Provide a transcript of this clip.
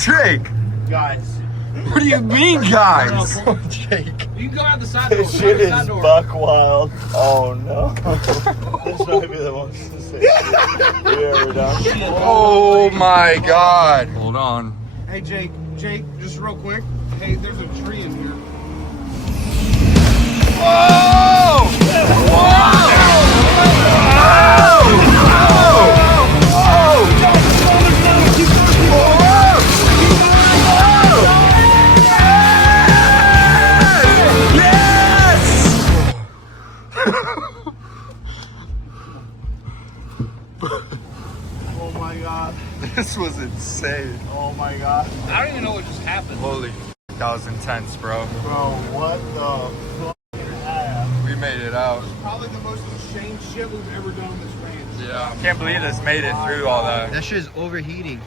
Jake, Guys. what do you mean, guys? Jake. You can go out the side door. This shit is buck wild. Oh no. This might be the most insane shit we ever done. Oh my god. Hold on. Hey, Jake, just real quick. Hey, there's a tree in here. Whoa! Oh my god. This was insane. Oh my god. I don't even know what just happened. Holy, that was intense, bro. Bro, what the fucking ass? We made it out. Probably the most insane shit we've ever done on this ranch. Yeah. Can't believe this made it through all that. That shit is overheating.